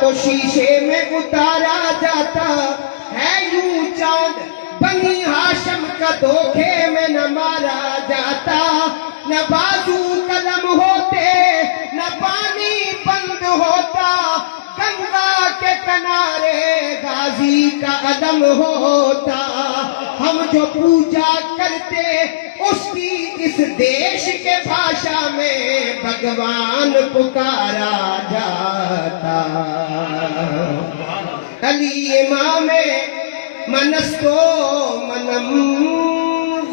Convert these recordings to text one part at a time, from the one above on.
تو شیشے میں اتارا جاتا ہے یوں چاند بنی ہاشم کا دھوکے میں نہ مارا جاتا نہ بازو قلم ہوتے نہ پانی بند ہوتا گنگا کے کنارے غازی کا علم ہوتا ہم جو پوجا کرتے اس کی اس دیش کے بھاشا میں بھگوان پکارا جاتا علی امام منستو منم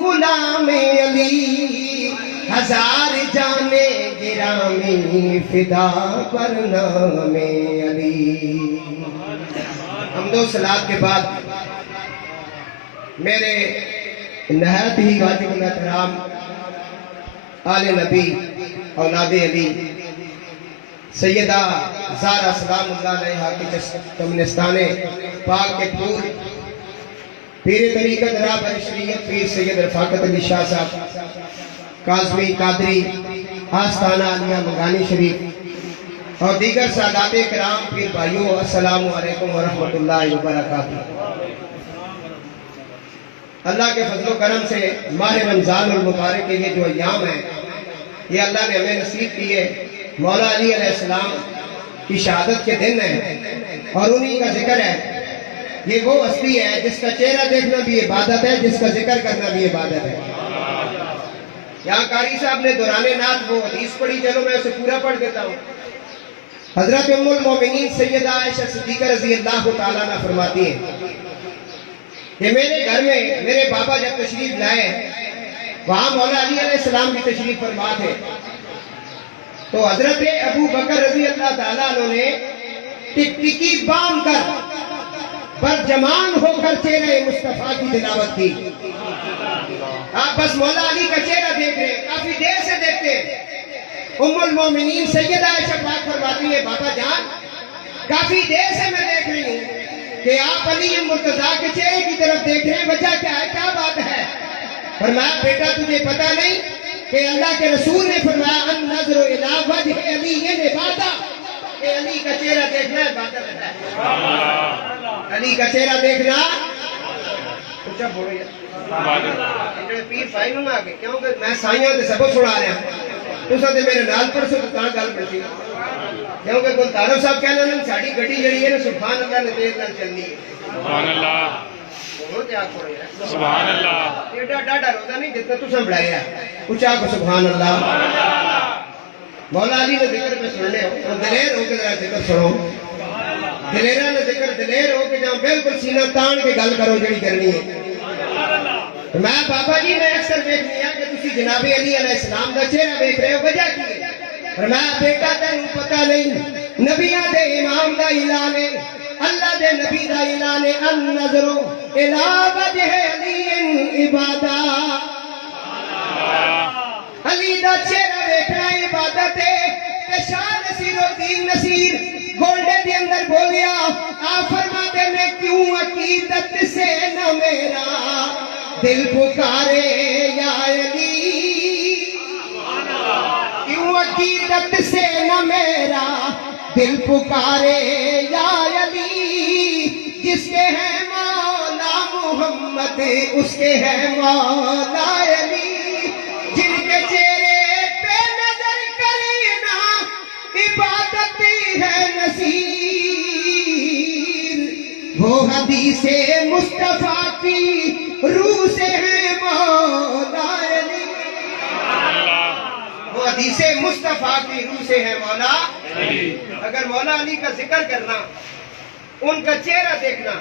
غلام علی ہزار جانے گرامی فدا پر نام علی۔ حمد و صلات کے بعد میرے نہایت ہی واجب الاحترام آل نبی اولاد علی سیدہ زہرا سلام اللہ علیہا کی چمنستان پاک کے پور پیر طریقت رہبر شریعت پیر سید رفاقت علی شاہ صاحب کاظمی قادری آستانہ عالیہ منگانی شریف اور دیگر سادات کرام پیر بھائیوں السلام علیکم ورحمۃ اللہ وبرکاتہ۔ اللہ کے فضل و کرم سے ماہ رمضان المبارک کے یہ جو ایام ہیں یہ اللہ نے ہمیں نصیب کیے مولا علی علیہ السلام کی شہادت کے دن ہیں اور انہی کا ذکر ہے۔ یہ وہ ہستی ہے جس کا چہرہ دیکھنا بھی عبادت ہے، جس کا ذکر کرنا بھی عبادت ہے۔ یہاں قاری صاحب نے دوران نعت وہ حدیث پڑھی، چلو میں اسے پورا پڑھ دیتا ہوں۔ حضرت ام المومنین سیدہ عائشہ صدیقہ رضی اللہ تعالیٰ عنہ فرماتی ہیں کہ میرے گھر میں میرے بابا جب تشریف لائے وہاں مولا علی علیہ السلام بھی تشریف فرما تھے، تو حضرت ابو بکر رضی اللہ تعالیٰ عنہ نے ٹکٹکی باندھ کر برجمان ہو کر چہرہ مصطفیٰ کی تلاوت کی۔ آپ بس مولا علی کا چہرہ دیکھ رہے ہیں، کافی دیر سے دیکھتے ہیں۔ ام المومنین سیدہ عائشہ پاک فرماتی ہے بابا جان کافی دیر سے میں دیکھ رہی ہوں کہ آپ علی مرتضیٰ کے چہرے کی طرف دیکھ رہے ہیں، وجہ کیا ہے، کیا بات ہے؟ فرمایا بیٹا تجھے پتا نہیں کہ اللہ کے رسول نے فرمایا النظر الی وجہ علی عبادت، کہ علی کا چہرہ دیکھنا عبادت ہے۔ علی کا چہرہ دیکھنا اچھا بولو یار پیر بھائی نوں آگے کیونکہ میں سائیاں دے سبق سنا رہا ہوں، تساں تے میرے نال پڑھسو تو گل بڑھتی کیونکہ گل تارو صاحب کہنا نا ساڈی گڈی جڑی ہے نا سبحان اللہ نے تیز نال چلنی ہے۔ سبحان اللہ سبحان اللہ ایڈا ڈاڈا روزہ نہیں جتنا تساں بڑھایا اچھا کو سبحان اللہ۔ مولا علی نے ذکر پہ سننے ہو دلیر ہو کے ذرا ذکر سنو، دلیرہ نے ذکر دلیر ہو کے جہاں بالکل سینہ تان کے گل کرو جڑی کرنی ہے۔ میں بابا جی میں اکثر دیکھنی ہے کہ تسی جناب علی علیہ السلام کا چہرہ دیکھ رہے ہو، وجہ کی ہے؟ فرمایا بیٹا تینوں پتہ نہیں نبیاں دے امام دا اعلان ہے، اللہ دے نبی دا اعلان ہے النظر الی وجہ علی عبادت، علی دا چہرہ دیکھنا عبادت ہے۔ تے شاہ نصیر الدین نصیر گولڈے دے اندر بولیا آپ فرماتے میں کیوں عقیدت سے نہ میرا دل پکارے یا علی، کیوں عقیدت سے نہ میرا دل پکارے یا علی، جس کے ہیں مولا محمد اس کے ہیں مولا علی، جن کے چہرے پہ نظر کرنا عبادت ہے نصیر، وہ حدیث مصطفیٰ کی روح سے ہے مولا علی، وہ حدیث مصطفیٰ کی روح سے ہے مولا علی۔ اگر مولا علی کا ذکر کرنا، ان کا چہرہ دیکھنا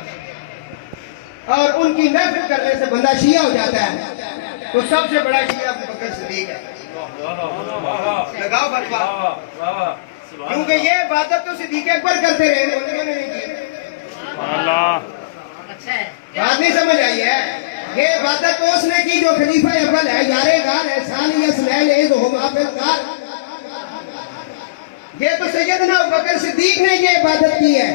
اور ان کی محفل کرنے سے بندہ شیعہ ہو جاتا ہے، تو سب سے بڑا شیعہ ابو بکر صدیق ہے۔ لگاؤ فتویٰ، کیونکہ یہ عبادت تو صدیق اکبر کرتے رہے، انہوں نے نہیں کی۔ بات نہیں سمجھ آئی ہے؟ یہ عبادت تو اس نے کی جو خلیفہ اول ہے، یارے گار احسانی اسلیل عز ہما بالکار، یہ تو سیدنا ابو بکر صدیق نے یہ عبادت کی ہے۔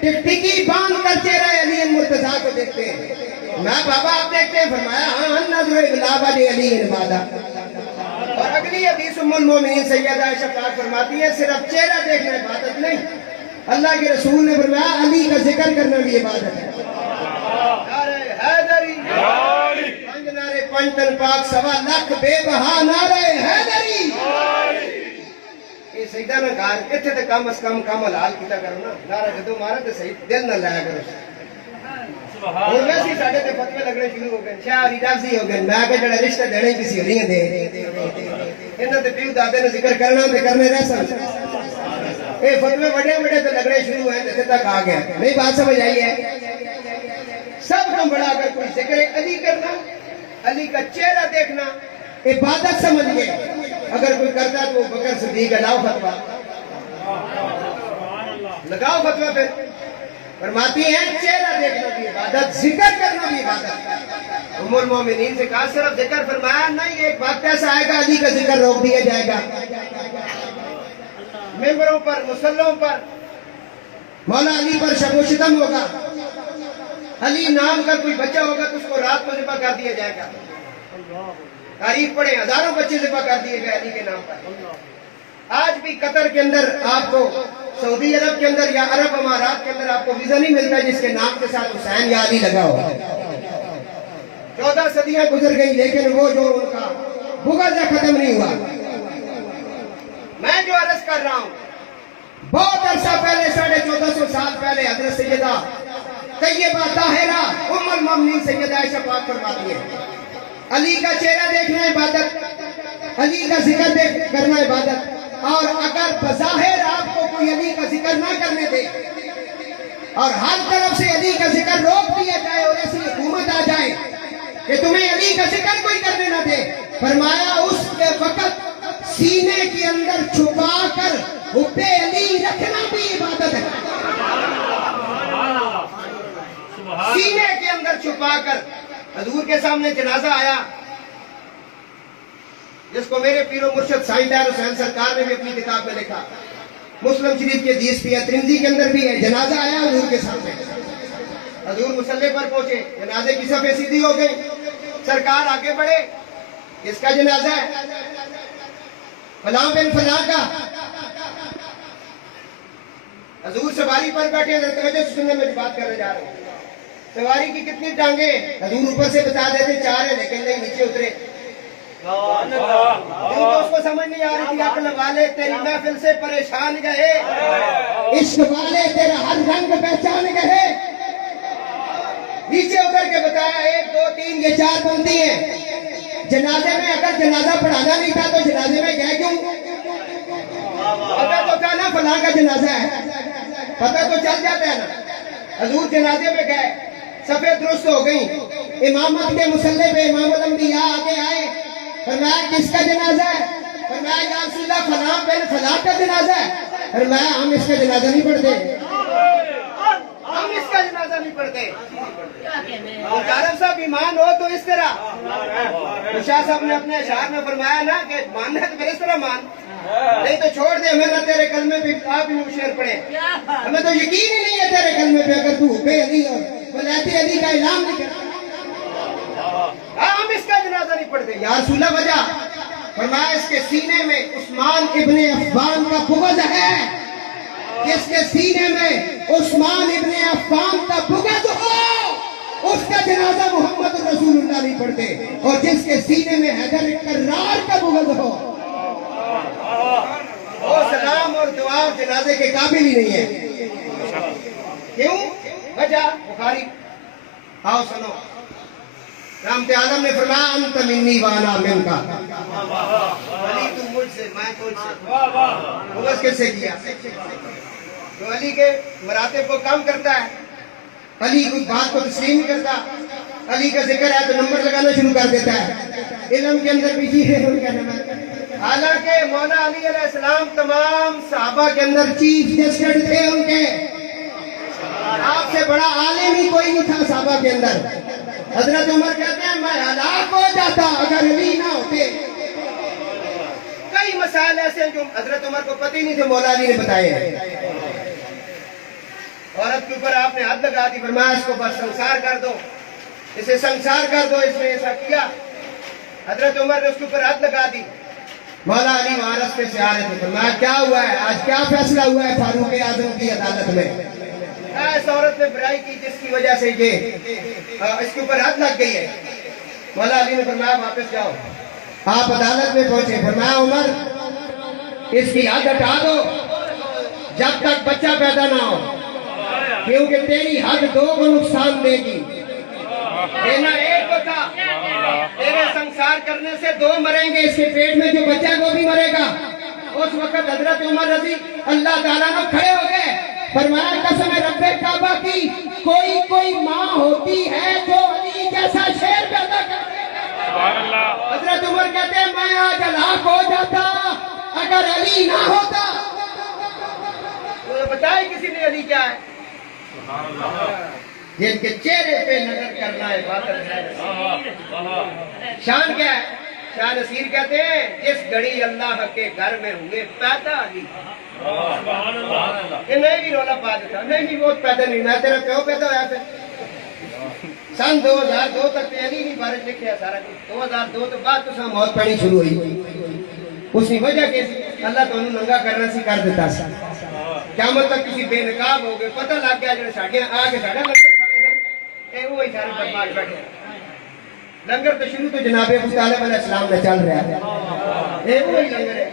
ٹکٹکی باندھ کر چہرہ علی مرتضیٰ کو دیکھتے ہیں، میں بابا آپ دیکھتے ہیں، فرمایا ہاں نظر الی وجہ علی عبادت۔ اور اگلی حدیث ام المومنین سیدہ عائشہ پاک فرماتی ہے صرف چہرہ دیکھنا عبادت نہیں، اللہ کے رسول نے فرمایا علی کا ذکر کرنا بھی عبادت ہے. نعرہ حیدری، پنج نعرے پنج تن پاک سوا لکھ بے بہا نعرہ حیدری. یہ سیدہ نہ گھر اتنے تو کم از کم حلال کیتا کرو نا. نعرہ جدو مارا تو صحیح دل نہ لایا کرو. اور ویسے ہی ساڈے تے فتوے لگنے شروع ہو گئے، شاعری لفظی ہو گئے. میں کہ جڑا رشتہ دینے کسی ہو نہیں دے انہاں تے پیو دادے نے ذکر کرنا تے کرنے رہ سن. اے فتوے بڑے بڑے تے لگنے شروع ہوئے تے تک آ گیا. نہیں بات سمجھ آئی ہے؟ سب کو بڑا اگر کوئی ذکر علی کرنا، علی کا چہرہ دیکھنا عبادت سمجھ گئے. اگر کوئی کرتا تو بکر صدیق لاؤ فتوہ، لگاؤ فتوہ. پھر فرماتی ہیں چہرہ دیکھنا بھی عبادت، ذکر کرنا بھی عبادت. ام المومنین سے کہا صرف ذکر، فرمایا نہیں ایک وقت ایسا آئے گا علی کا ذکر روک دیا جائے گا. ممبروں پر، مصلوں پر مولا علی پر شب و شتم ہوگا. علی نام کا کوئی بچہ ہوگا تو اس کو رات کو ذبح کر دیا جائے گا. تاریخ پڑھیں، ہزاروں بچے ذبح کر دیے گئے علی کے نام پر. آج بھی قطر کے اندر آپ کو، سعودی عرب کے اندر یا عرب امارات کے اندر آپ کو ویزا نہیں ملتا جس کے نام کے ساتھ حسین یا علی لگا ہوا. 14 صدیاں گزر گئی لیکن وہ جو ان کا بغض ختم نہیں ہوا. میں جو عرض کر رہا ہوں، بہت عرصہ پہلے 1450 سال پہلے حضرت سیدہ طیبہ طاہرہ ام المومنین سیدہ عائشہ پاک فرماتی ہے علی کا چہرہ دیکھنا عبادت، علی کا ذکر کرنا عبادت. اور اگر بظاہر آپ کو کوئی علی کا ذکر نہ کرنے دے اور ہر طرف سے علی کا ذکر روک دیا جائے اور ایسی حکومت آ جائے کہ تمہیں علی کا ذکر کوئی کرنے نہ دے، فرمایا اس کے وقت سینے کے اندر چھپا کر حب علی رکھنا بھی عبادت ہے. سینے کے اندر چھپا کر. حضور کے سامنے جنازہ آیا جس کو میرے پیر و مرشد سائیں طاہر حسین سرکار نے بھی اپنی کتاب میں لکھا. مسلم شریف کے حدیث بھی ہے، ترمذی کے اندر بھی ہے. جنازہ آیا حضور کے سامنے، حضور مصلی پر پہنچے، جنازے کی صفیں سیدھی ہو گئی. سرکار آگے بڑھے، کس کا جنازہ ہے؟ فلاں بن فلاں کا. حضور سواری پر بیٹھے، توجہ سے سننے میں بات کرنے جا رہے ہیں. سواری کی کتنی ٹانگیں؟ حضور اوپر سے بتا دیتے 4 ہیں، لیکن نہیں نیچے اترے. اس کو سمجھ نہیں آ رہی تھی. عقل والے تیری محفل سے پریشان گئے، عشق والے تیرا ہر رنگ پہچان گئے. نیچے اتر کے بتایا 1 2 3 یہ 4 بندی ہیں. جنازے میں اگر جنازہ پڑھانا نہیں تھا تو جنازے میں گئے کیوں؟ پتہ تو تھا نا فلاں کا جنازہ ہے، پتہ تو چل جاتا ہے نا. حضور جنازے میں گئے، صفیں درست ہو گئی. امامت کے مصلی پہ امام الانبیاء آگے آئے. فرمایا کس کا جنازہ ہے؟ فرمایا یا رسول اللہ فلاں بن فلاں کا جنازہ ہے. فرمایا ہم اس کا جنازہ نہیں پڑھتے، ہم اس کا جنازہ نہیں پڑھتے. مقارب صاحب ایمان ہو تو اس طرح. شاہ صاحب نے اپنے اشعار میں فرمایا نا کہ ماننا ہے تو پھر اس طرح مان، نہیں تو چھوڑ دے. ہمیں نہ تیرے کلمے پہ آپ ہی شعر پڑھے، ہمیں تو یقین ہی نہیں ہے تیرے کلمے پہ اگر تو بے علی اور ولایت علی کا اعلان نہیں کرتا. ہم اس کا جنازہ نہیں پڑھتے. یا رسول اللہ وجہ؟ فرمایا اس کے سینے میں عثمان ابن عفان کا بغض ہے. جس کے سینے میں عثمان ابن عفان کا بغض ہو اس کا جنازہ محمد رسول اللہ نہیں پڑھتے. اور جس کے سینے میں حیدر کرار کا بغض ہو وہ سلام اور دعا جنازے کے قابل ہی نہیں ہے. کیوں؟ وجہ بخاری. آؤ سنو. رحمت عالم نے فرمایا انت منی وانا من کا. علی تو مجھ سے، میں تجھ سے. بغض کس سے کیا؟ جو علی کے مراتب کو کم کرتا ہے، علی کوئی بات کو تسلیم نہیں کرتا، علی کا ذکر ہے تو نمبر لگانا شروع کر دیتا ہے. علم کے اندر بھی جی ہے ان کا نمبر. حالانکہ مولا علی علیہ السلام تمام صحابہ کے اندر چیف جسٹس تھے. ان کے آپ سے بڑا عالم ہی کوئی نہیں تھا صحابہ کے اندر. حضرت عمر کہتے ہیں میں ہلاک ہو جاتا اگر علی نہ ہوتے. کئی مسائل ایسے ہیں جو حضرت عمر کو پتہ ہی نہیں تھے، مولا علی نے بتائے ہیں. عورت کے اوپر آپ نے حد لگا دی، فرمایا اس کو بس سنسار کر دو، اسے سنسار کر دو، اس نے ایسا کیا. حضرت عمر نے اس کے اوپر حد لگا دی. مولا علی وہاں رستے سے آ رہے تھے، فرمایا کیا ہوا ہے آج، کیا فیصلہ ہوا ہے فاروق اعظم کی عدالت میں؟ اس عورت نے برائی کی جس کی وجہ سے یہ اس کے اوپر حد لگ گئی ہے۔ مولا علی نے فرمایا واپس جاؤ۔ آپ عدالت میں پہنچے، فرمایا عمر اس کی حد ہٹا دو جب تک بچہ پیدا نہ ہو، کیونکہ تیری حد دو کو نقصان دے گی، دینا ایک کو تھا، تیرے سنسار کرنے سے دو مریں گے، اس کے پیٹ میں جو بچہ ہے وہ بھی مرے گا۔ اس وقت حضرت عمر رضی اللہ تعالیٰ نے کھڑے ہو گئے، فرمایا قسم رب کعبہ کی کوئی ماں ہوتی ہے جو علی جیسا شیر پیدا کرے۔ حضرت عمر کہتے ہیں میں آج ہلاک ہو جاتا اگر علی نہ ہوتا۔ بتائے کسی نے علی کیا ہے؟ جن کے چہرے پہ نظر کرنا ہے عبادت ہے۔ شان کیا ہے؟ شان اسیر کہتے ہیں جس گھڑی اللہ کے گھر میں ہوئے پیدا علی۔ یہ نہیں بھی رولا پا دیتا، نہیں بھی بہت پیدا نہیں، میں تیرا پیو پیدا ہوا تھا۔ سن 2002 تک علی نہیں بارش لکھے سارا کچھ، 2002 تو بعد تو موت پڑی شروع ہوئی۔ اس کی وجہ کہ اللہ تو انہوں ننگا کرنا سی کر دیتا سا، قیامت تک کسی بے نقاب ہو گئے، پتہ لگ گیا جو ساڑھیاں آگے ساڑھا لنگر کھانے سن، اے وہی سارے بدماش بیٹھے۔ لنگر تو شروع تو جناب ابو طالب علیہ السلام نے چل رہا ہے، اے وہی لنگر ہے۔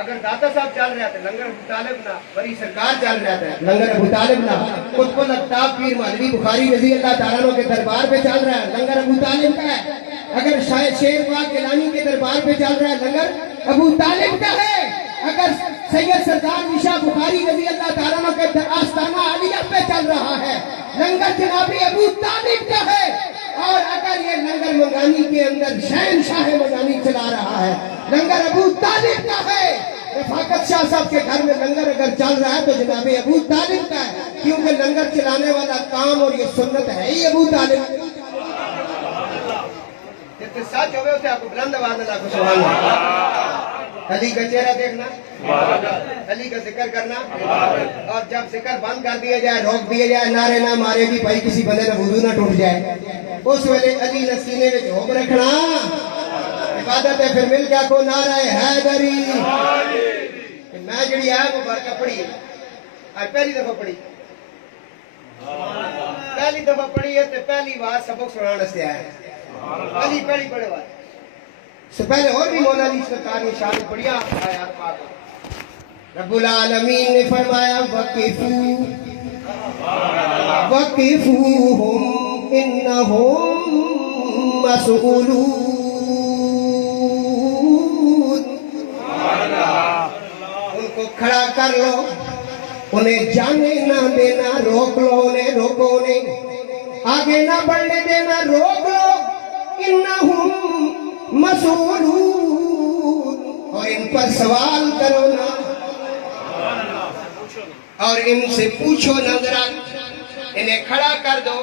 اگر داتا صاحب چل رہا تھا لنگر ابو طالب نہ، بڑی سرکار چل رہا تھا لنگر ابو طالب نہ، قطب الاقطاب پیر مولوی بخاری رضی اللہ تعالیٰ کے دربار پہ چل رہا ہے لنگر ابو طالب کا ہے۔ اگر شاید شیر پاک گیلانی کے دربار پہ چل رہا ہے لنگر ابو طالب کا ہے۔ اگر سید سردار نشا بخاری رضی اللہ تعالیٰ کے آستانہ عالیہ پہ چل رہا ہے لنگر جناب ابو طالب کا ہے۔ اور اگر یہ لنگر منگانی کے اندر شہنشاہ منگانی چلا رہا ہے لنگر ابو طالب کا ہے۔ رفاقت شاہ صاحب کے گھر میں لنگر اگر چل رہا ہے تو جناب ابو طالب کا ہے، کیونکہ لنگر چلانے والا کام اور یہ سنت ہے ہی ابو طالب۔ جتنے ساتھ ہوئے اسے آپ کو بلند آواز اللہ کو سبحان اللہ۔ علی کا چہرہ دیکھنا، علی کا ذکر کرنا، اور جب ذکر بند کر دیا جائے روک دیا جائے نعرے نہ مارے بھی بھائی کسی بندے نے وضو نہ ٹوٹ جائے، اس ویلے علی نے سینے میں جھوک رکھنا عبادت ہے۔ پھر مل کیا کو نعرہ حیدری، میں جڑی ہے وہ برکہ پڑھی ہے، آج پہلی دفعہ پڑھی، پہلی دفعہ پڑھی ہے تو پہلی بار سبق سنانے سے آیا ہے علی پہلی پڑھے بات سے پہلے اور بھی مولا علی سرکار نے شان پڑھیا آیات پاک۔ رب العالمین نے فرمایا وَقِفُوهُمْ إِنَّهُمْ مَسْئُولُونَ، ان کو کھڑا کر لو، انہیں جانے نہ دینا، روک لو انہیں، روکو انہیں، آگے نہ بڑھنے دینا، روک لو۔ انہم مسئولون، اور ان پر سوال کرو نا، اور ان سے پوچھو نظرہ، انہیں کھڑا کر دو۔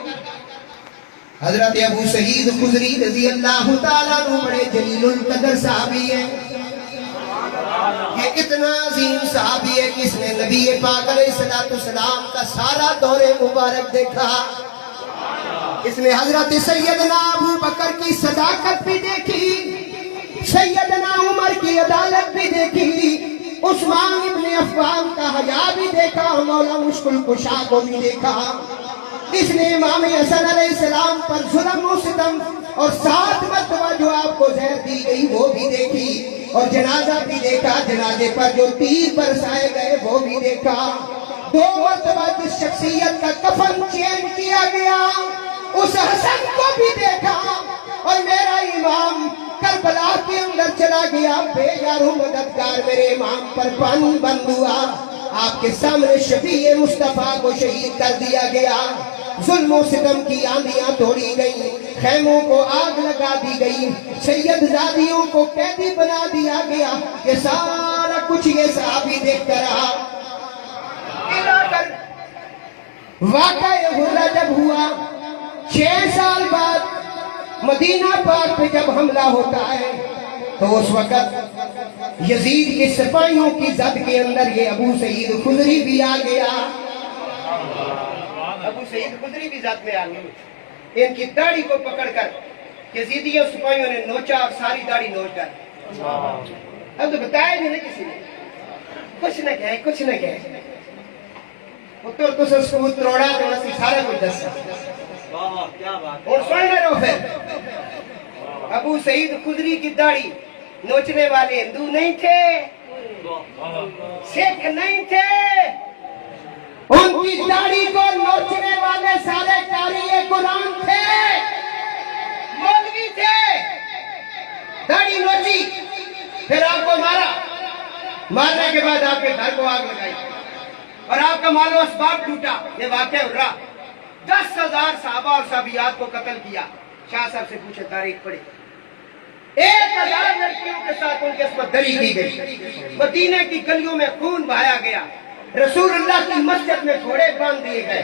حضرت ابو سعید خدری رضی اللہ تعالیٰ عنہ بڑے جلیل القدر صحابی ہیں، یہ اتنا عظیم صحابی ہے کہ اس نے نبی پاک علیہ السلام کا سارا دور مبارک دیکھا، اس نے حضرت سیدنا ابو بکر کی صداقت بھی دیکھی، سیدنا عمر کی عدالت بھی دیکھی، عثمان ابن عفان کا حیا بھی دیکھا، مولا مشکل کشا کو بھی دیکھا۔ اس نے امام حسن علیہ السلام پر ظلم و ستم اور 7 مرتبہ جو آپ کو زہر دی گئی وہ بھی دیکھی، اور جنازہ بھی دیکھا، جنازے پر جو تیر برسائے گئے وہ بھی دیکھا۔ 2 مرتبہ جس شخصیت کا کفن چین کیا گیا اس حسن کو بھی دیکھا، اور میرا امام کربلا کے اندر چلا گیا، بے یارو مددگار میرے امام پر پانی بند ہوا، آپ کے سامنے شفیع مصطفیٰ کو شہید کر دیا گیا، ظلم و ستم کی آندیاں توڑی گئی، خیموں کو آگ لگا دی گئی، سید زادیوں کو قیدی بنا دیا گیا، یہ سارا کچھ یہ صحابی دیکھ کر رہا۔ واقعہ غرہ جب ہوا 6 سال بعد مدینہ پاک پہ جب حملہ ہوتا ہے تو اس وقت یزید کے سپاہیوں کی زد کے اندر یہ ابو سعید خدری بھی آ گیا، ابو سعید خدری بھی زد میں آ گئے، ان کی داڑھی کو پکڑ کر یزیدیوں سپاہیوں نے نوچا اور ساری داڑھی نوچ کر اب تو بتایا بھی نہیں کسی نے، کچھ نہ کہے کچھ نہ کہے پتر تو سے سکوت روڑا تو اسی سارا کچھ دسا اور سننے رو پھر ابو سعید خدری کی داڑھی نوچنے والے ہندو نہیں تھے، سکھ نہیں تھے، ان کی داڑھی کو نوچنے والے سارے قاری قرآن تھے، مولوی تھے۔ داڑھی نوچی پھر آپ کو مارا، مارنے کے بعد آپ کے گھر کو آگ لگائی اور آپ کا مال و اسباب ٹوٹا۔ یہ واقعہ ہو رہا 10,000 صحابہ اور صحابیات کو قتل کیا۔ شاہ صاحب سے پوچھے تاریخ پڑھی، 1,000 لڑکیوں کے ساتھ ان کی عصمت دری کی گئی، مدینے کی گلیوں میں خون بہایا گیا، رسول اللہ کی مسجد میں گھوڑے باندھ دیے گئے،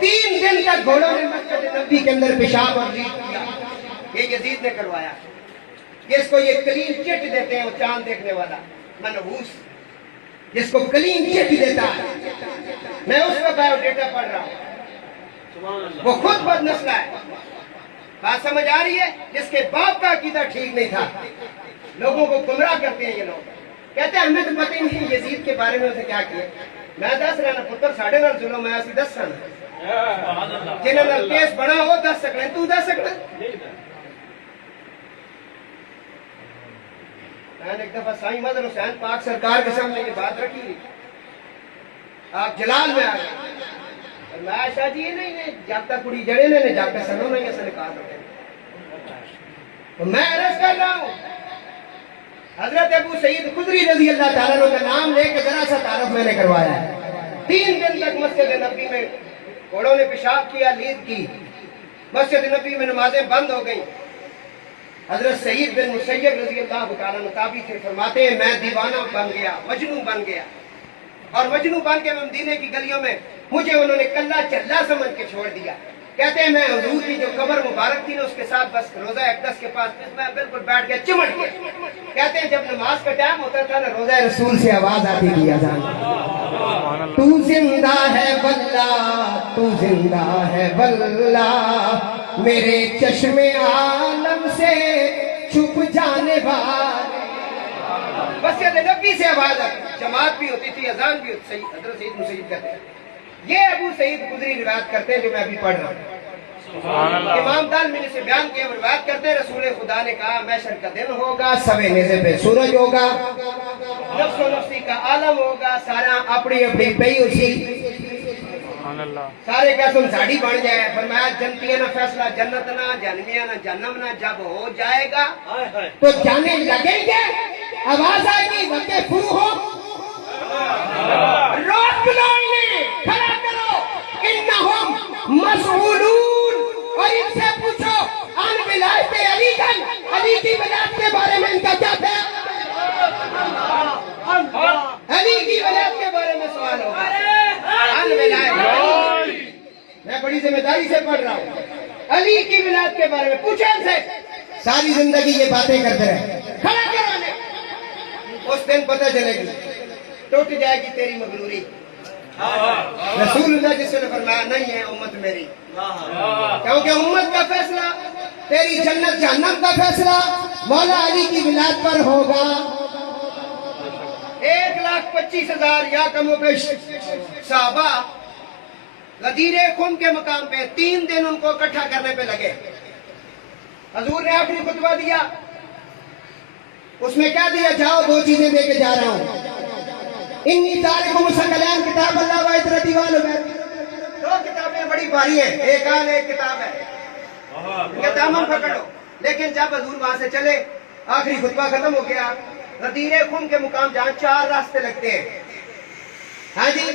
3 دن تک گھوڑوں نے مسجد نبی کے اندر پیشاب اور ریت کیا۔ یہ یزید نے کروایا، جس کو یہ کلین چٹ دیتے ہیں وہ چاند دیکھنے والا منحوس، جس کو کلین چٹ دیتا ہے، میں اس کا بایو ڈیٹا پڑھ رہا ہوں، وہ خود بد نسلہ ہے۔ بات سمجھ آ رہی ہے؟ جس کے باپ کا عقیدہ ٹھیک نہیں تھا، لوگوں کو گمراہ کرتے ہیں یہ لوگ، کہتے ہیں ہمیں تو پتہ ہی نہیں یزید کے بارے میں اسے کیا کیا۔ میں دس رہا نا پتر ساڑھے نال ظلم میں اسی 10 رہا جنہوں نے کیس بنا ہو 10 سکڑے تو 10 سکڑے۔ میں نے ایک دفعہ سائیں مدن حسین پاک سرکار کے سامنے یہ بات رکھی، آپ جلال میں آ گئے اور میں شاہ جی نہیں جب تک کڑی جڑے نے جب تک سنو نہیں اسے نکال رکھے، تو میں عرض کر رہا ہوں حضرت ابو سعید خدری رضی اللہ تعالیٰ عنہ کا نام لے کے ذرا سا تعارف میں نے کروایا ہے۔ 3 دن تک مسجد نبی میں گھوڑوں نے پیشاب کیا، لید کی، مسجد نبی میں نمازیں بند ہو گئیں۔ حضرت سعید بن مسیب رضی اللہ تعالیٰ عنہ تابعی تھے، فرماتے ہیں میں دیوانہ بن گیا، مجنون بن گیا، اور مجنون بن کے میں مدینے کی گلیوں میں مجھے انہوں نے کلہ چلہ سمجھ کے چھوڑ دیا۔ کہتے ہیں میں حضور کی جو قبر مبارک تھی نا اس کے ساتھ بس روزہ اقدس کے پاس میں بالکل بیٹھ گیا، چمٹ گیا۔ کہتے ہیں جب نماز کا ٹائم ہوتا تھا نا روزہ رسول سے آواز آتی تھی اذان، تو زندہ ہے واللہ تو زندہ ہے واللہ میرے چشم عالم سے چھپ جانے والے، بس یہ نبی سے آواز آتی، جماعت بھی ہوتی تھی، اذان بھی ہوتی تھی۔ حضرت سعید مسیب کہتے ہیں یہ ابو سعید خدری روایت کرتے ہیں جو میں ابھی پڑھ رہا ہوں، امام دالمی نے سے بیان کیا، روایت کرتے ہیں رسول خدا نے کہا محشر کا دن ہوگا، سوے نیزے پہ سورج ہوگا، نفس و نفسی کا عالم ہوگا، سارا اپنی اپنی پئی اسی، سارے کیا تم ساڑی بن جائے۔ فرمایا جنتی نہ فیصلہ جنت نہ، جہنمیہ نہ جہنم نہ، جب ہو جائے گا تو جانے لگیں گے، آواز آئے گی وقت فرو ہو، روک لو انہیں، کھڑا کرو، انہم مسئولون، اور ان سے پوچھو ان ولایت علی گن، علی کی ولایت کے بارے میں ان کا کیا ہے؟ علی کی ولایت کے بارے میں سوال ہوگا، ان ولایت، میں بڑی ذمہ داری سے پڑھ رہا ہوں، علی کی ولایت کے بارے میں پوچھو ان سے، ساری زندگی یہ باتیں کرتے رہے، کھڑا کرو انہیں، اس دن پتہ چلے گی، ٹوٹ جائے گی تیری مغروری۔ رسول اللہ جس نے فرمایا نہیں ہے امت میری، کیونکہ امت کا فیصلہ، تیری جنت جہنم کا فیصلہ مولا علی کی ولایت پر ہوگا۔ 1,25,000 یا کم و بیش صحابہ غدیر خم کے مقام پہ 3 دن ان کو اکٹھا کرنے پہ لگے۔ حضور نے آخری خطبہ دیا، اس میں کیا دیا؟ جاؤ 2 چیزیں دے کے جا رہا ہوں، انی تارکم ثقلین کتاب اللہ و عترتی والو، 2 کتابیں بڑی بھاری ہیں، ایک آن ایک کتاب ہے، ان کے دامن پکڑو۔ لیکن جب حضور وہاں سے چلے، آخری خطبہ ختم ہو گیا، غدیر خم کے مقام جہاں 4 راستے لگتے ہیں، ہاں جی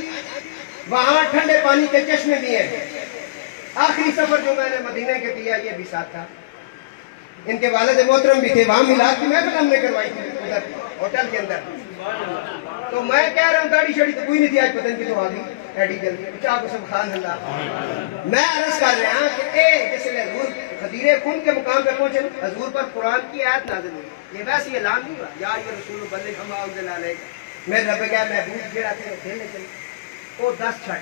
وہاں ٹھنڈے پانی کے چشمے بھی ہیں۔ آخری سفر جو میں نے مدینہ کے کیا یہ بھی ساتھ تھا، ان کے والد محترم بھی تھے، وہاں میلاد کی محفل ہم نے کروائی تھی ادھر ہوٹل کے اندر۔ تو میں کہہ رہا ہوں داڑھی شاڑی تو کوئی نہیں تھی، آج پتہ نہیں تو آ گئی ایڈی جلدی، بچا کو سبحان اللہ۔ میں عرض کر رہا ہوں کہ جس نے حضور غدیر خم کے مقام پہ پہنچے، حضور پر قرآن کی آیت نازل ہوئی، یہ ویسے اعلان نہیں ہوا یا یہ رسول بلغ ما انزل الیک، میرے رب کیا محبوب جڑا تھے کھیلنے چلے وہ 10 چھٹ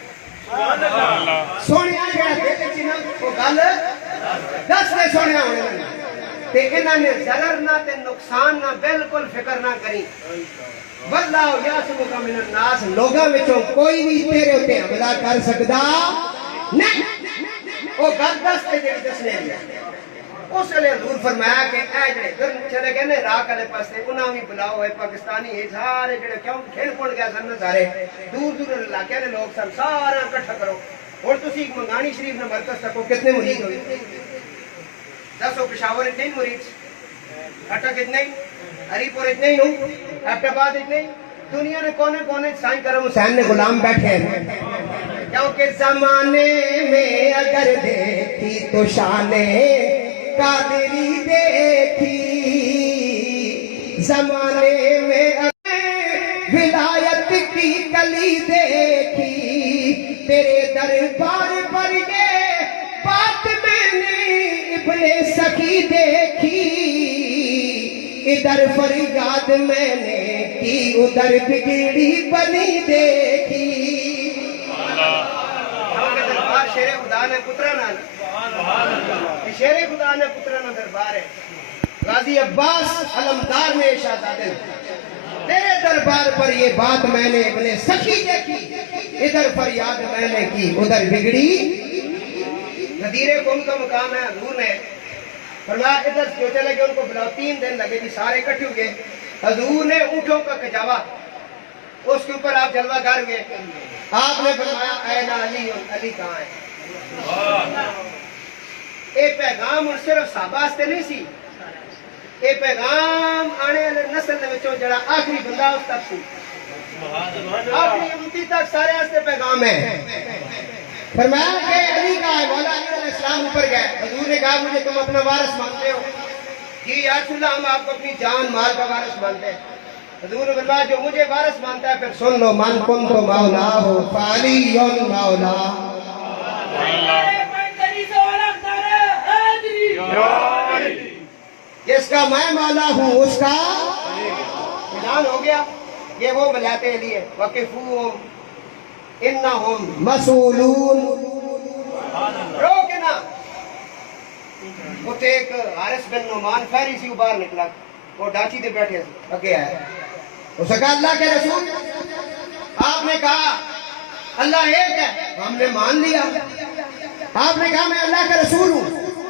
سونے جڑا دل چ نا وہ گل 10 دے سونے ہونے۔ تے انہاں نے ضرر نہ تے نقصان نہ بالکل فکر نہ کری واللہ یعصمک من الناس لوگاں وچوں کوئی بھی تیرے اوتے حملہ کر سکدا نہیں او گل دس تے جڑی دسنے اس لیے حضور فرمایا کہ اے جڑے ادھر چلے گئے نے عراق والے پاسے انہاں بھی بلاؤ ہے پاکستانی یہ سارے جڑے کیوں کھیل پڑ گیا سن سارے دور دور علاقے نے لوگ سن سارا اکٹھا کرو اور تسی منگانی شریف نے مرکز تکو کتنے مرید ہوئے دسو پشاور اتنے مرید اٹک اتنے ہری پور اتنے ہی ہوں ایبٹ آباد اتنے ہی دنیا نے کونے کونے سائیں کرم حسین نے غلام بیٹھے ہیں کیونکہ زمانے میں اگر دیکھی تو شان قادری دیکھی زمانے میں ولایت کی کلی دیکھی تیرے دربار پر یہ بات میں نے ابن سخی دیکھی ادھر فریاد میں نے کی ادھر بگڑی بنی دیکھی دربار شیر خدا نے پترا نہ شیر خدا نے پترا نہ دربار ہے غازی عباس علمدار نے ارشاد دادے تیرے دربار پر یہ بات میں نے ابن سخی دیکھی ادھر فریاد میں نے کی ادھر بگڑی غدیر قوم کا مقام ہے حضور نے فرمایا ادھر جو چلے گئے ان کو بلاؤ 3 دن لگے جی سارے اکٹھے ہوئے حضور نے اونٹوں کا کجاوا اس کے اوپر آپ جلوہ گر ہوئے آپ نے فرمایا اے علی علی کہاں ہے اے پیغام اور صرف صحابہ واسطے نہیں سی اے پیغام آنے والے نسل دے وچوں جڑا آخری بندہ اس تک سی آخری امتی تک سارے واسطے پیغام ہے فرمایا کہ علی کا ہے مولا علی علیہ السلام اوپر گئے حضور نے کہا مجھے تم اپنا وارث مانتے ہو جی یا رسول اللہ ہم آپ کو اپنی جان مال کا وارث مانتے ہیں حضور نے فرمایا جو مجھے وارث مانتا ہے پھر سن لو من کنت مولا ہو فعلی مولا جس کا میں مولا ہوں اس کا اعلان ہو گیا یہ وہ ولایت علی ہے وقفوہم انہم مسئولون روکنا اٹھے ایک حارث بن نعمان فہری سی باہر نکلا وہ ڈاچی دے بیٹھے اگے آئے اس نے کہا اللہ کے رسول آپ نے کہا اللہ ایک ہے ہم نے مان لیا آپ نے کہا میں اللہ کا رسول ہوں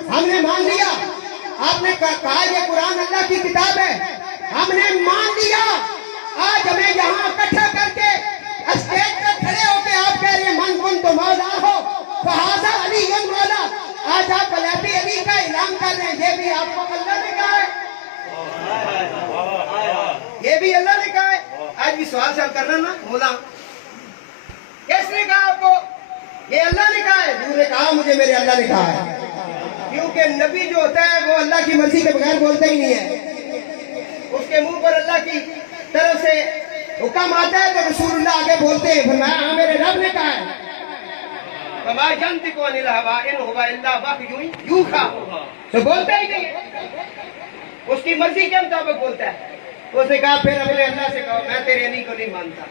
ہم نے مان لیا آپ نے کہا یہ قرآن اللہ کی کتاب ہے ہم نے مان لیا آج ہمیں یہاں اکٹھا کر کے اسٹیج پر کھڑے ہو کے آپ کہہ رہے ہیں من کن تو مولا ہو فہذا علی مولا آج آپ ولایت علی کا اعلان کر رہے ہیں یہ بھی آپ کو اللہ نے کہا ہے یہ بھی اللہ نے کہا ہے آج بھی سوال سوال کرنا نا مولا کس نے کہا آپ کو یہ اللہ نے کہا ہے حضور نے کہا مجھے میرے اللہ نے کہا ہے کیونکہ نبی جو ہوتا ہے وہ اللہ کی مرضی کے بغیر بولتا ہی نہیں ہے اس کے منہ پر اللہ کی طرف سے حکم آتا ہے تو رسول اللہ آگے بولتے ہیں فرمایا ہاں میرے رب نے کہا ہے وما ينطق عن الهوى ان هو الا وحی یوحی تو بولتا ہی نہیں اس کی مرضی کے مطابق بولتا ہے اس نے کہا پھر اپنے اللہ سے کہو میں تیرے علی کو نہیں مانتا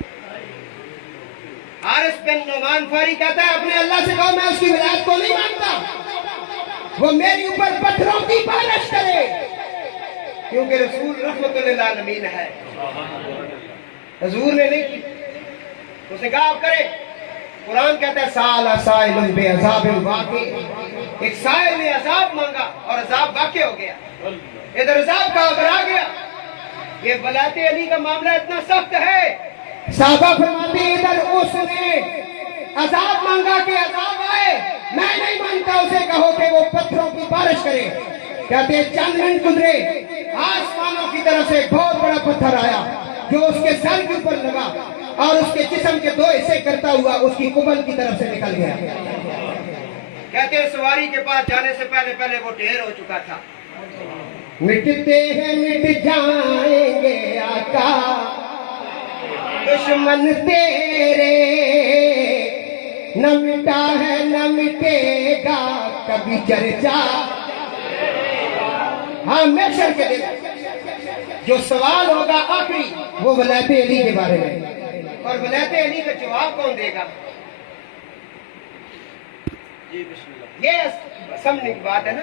حارث بن نعمان فہری کہتا ہے اپنے اللہ سے کہو میں اس کی ولایت کو نہیں مانتا وہ میری اوپر پتھروں کی بارش کرے کیونکہ رسول رحمت للعالمین ہے حضور نے نہیں کی اس نے کہا آپ کرے قرآن کہتا ہے سال سائل بے عذاب واقع ایک سائل نے عذاب مانگا اور عذاب واقع ہو گیا ادھر عذاب کا ادھر آ گیا یہ ولایت علی کا معاملہ اتنا سخت ہے صحابہ فرماتے ہیں ادھر اس نے عذاب مانگا کہ عذاب آئے میں نہیں مانتا اسے کہو کہ وہ پتھروں کی بارش کرے کہتے ہیں چند منٹ گزرے آسمانوں کی طرف سے بہت بڑا پتھر آیا جو اس کے سر کے اوپر لگا اور اس کے جسم کے 2 حصے کرتا ہوا اس کی قبل کی طرف سے نکل گیا کہتے ہیں سواری کے پاس جانے سے پہلے وہ ڈھیر ہو چکا تھا مٹتے ہیں مٹ جائیں گے آقا دشمن تیرے نہ مٹا ہے نہ مٹے گا کبھی چرچا ہاں محشر کے دن جو سوال ہوگا آخری وہ ولایت علی کے بارے میں اور ولایت علی کا جواب کون دے گا یہ سمجھنے کی بات ہے نا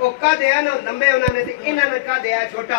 ਉਹ ਕਾਦੇ ਆ ਨਾ ਲੰਬੇ ਉਹਨਾਂ ਨੇ ਤੇ ਇਹਨਾਂ ਨੇ ਕਾਦੇ ਆ ਛੋਟਾ,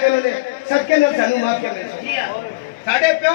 ਕੇ ਉਹਨਾਂ ਨੇ ਸਦਕੇ ਨਾਲ ਸਾਨੂੰ ਮਾਫੀਆ ਮਿਲੀ। ਸਾਡੇ ਪਿਓ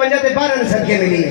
ਪੰਜਾਂ ਤੇ 12 ਨੇ ਸਦਕੇ ਮਿਲੀ ਹੈ।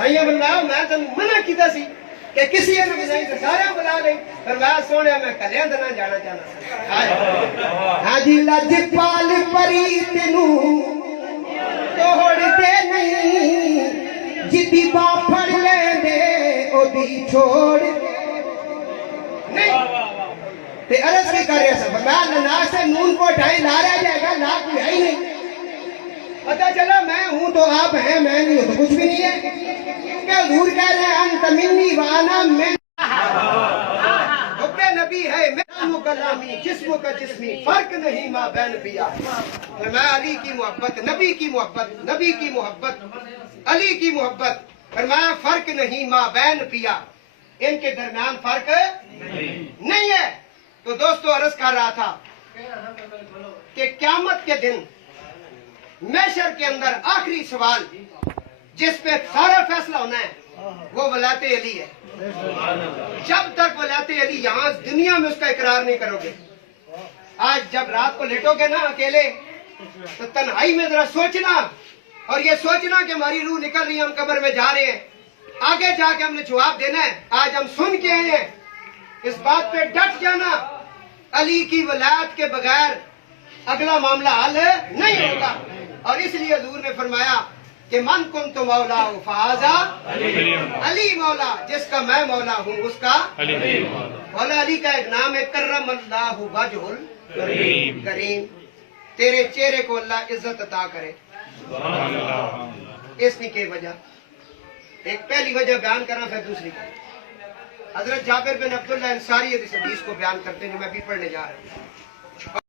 سائیاں بلاؤ میں تم منع کیتا سی کہ کسی نے بلائی تو سارے بلا لیں پر میں سونے میں کلیاں دنا جانا چاہنا ہاں جی لجپال پریت نو توڑ دے نہیں جدی باں پھڑ لے دے او دی چھوڑ نہیں تے عرض بھی کر رہے سب میں ناش سے نون کو اٹھائی لا رہ جائے گا لا کوئی ہے ہی نہیں پتہ چلا میں ہوں تو آپ ہیں میں نہیں ہوں تو کچھ بھی نہیں ہے کہ حضور کہہ رہے ہیں انت منی وانا من حب نبی ہے میں کلامی جسم کا جسمی فرق نہیں ماں بین پیا میں علی کی محبت نبی کی محبت نبی کی محبت علی کی محبت فرمایا فرق نہیں ماں بین پیا ان کے درمیان فرق نہیں ہے تو دوستو عرض کر رہا تھا کہ قیامت کے دن محشر کے اندر آخری سوال جس پہ سارا فیصلہ ہونا ہے وہ ولایت علی ہے جب تک ولایت علی یہاں دنیا میں اس کا اقرار نہیں کرو گے آج جب رات کو لیٹو گے نا اکیلے تو تنہائی میں ذرا سوچنا اور یہ سوچنا کہ ہماری روح نکل رہی ہے ہم قبر میں جا رہے ہیں آگے جا کے ہم نے جواب دینا ہے آج ہم سن کے آئے ہیں اس بات پہ ڈٹ جانا علی کی ولایت کے بغیر اگلا معاملہ حل نہیں ہوگا اور اس لیے حضور نے فرمایا کہ من کنت مولا فہذا علی مولا جس کا میں مولا ہوں اس کا مولا علی کا ایک نام ہے کرم اللہ وجہ الکریم تیرے چہرے کو اللہ عزت عطا کرے اس کی وجہ ایک پہلی وجہ بیان کرنا پھر دوسری حضرت جابر بن عبداللہ انصاری اس حدیث کو بیان کرتے ہیں جو میں بھی پڑھنے جا رہا ہوں